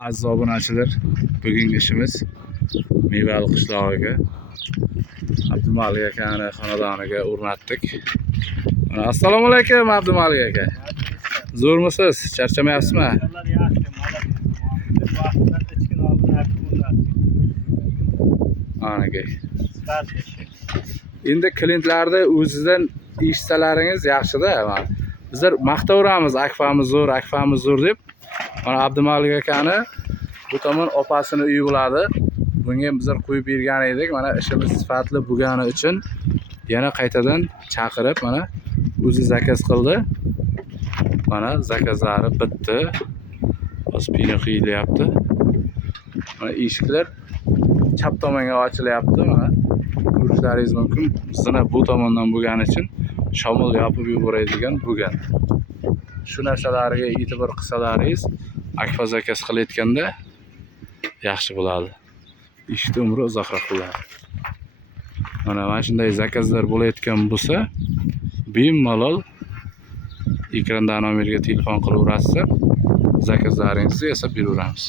Aziz obunachilar, bugungi ishimiz Mevali qishlog'iga Abdumalik akani xonadoniga o'rnatdik. Assalomu alaykum Abdumalik aka. Zo'rmisiz? Charchamayapsizmi? Anaga. Endi klientlarni o'zidan eshitsalaringiz yaxshi-da. Bizlar maqtaveramiz, akfamiz zo'r deb. Mana Abdumalik akani bu tomon opasini uyi bo'ladi. Bunga bizlar qo'yib bergan edik. Mana ishimiz sifatli bo'lgani uchun yana qaytadan chaqirib, mana o'zi zakaz qildi. Mana zakazlari bitdi. Ospina qiyilyapti. Mana eshiklar chap tomonga ochilyapti. Mana ko'rishlaringiz mumkin. Zina bu tomondan bo'lgani uchun shamol yopib yuboradigan bo'lgan. Shu narsalarga e'tibor qilsalaringiz, akfa zakaz qilayotganda yaxshi bo'ladi. Ishni umri uzoqroq bo'ladi. Mana shunday zakazlar bo'layotgan bo'lsa, bemalol ekranda nomerga telefon qilaverasizlar. Zakazlaringizni yasab beraveramiz.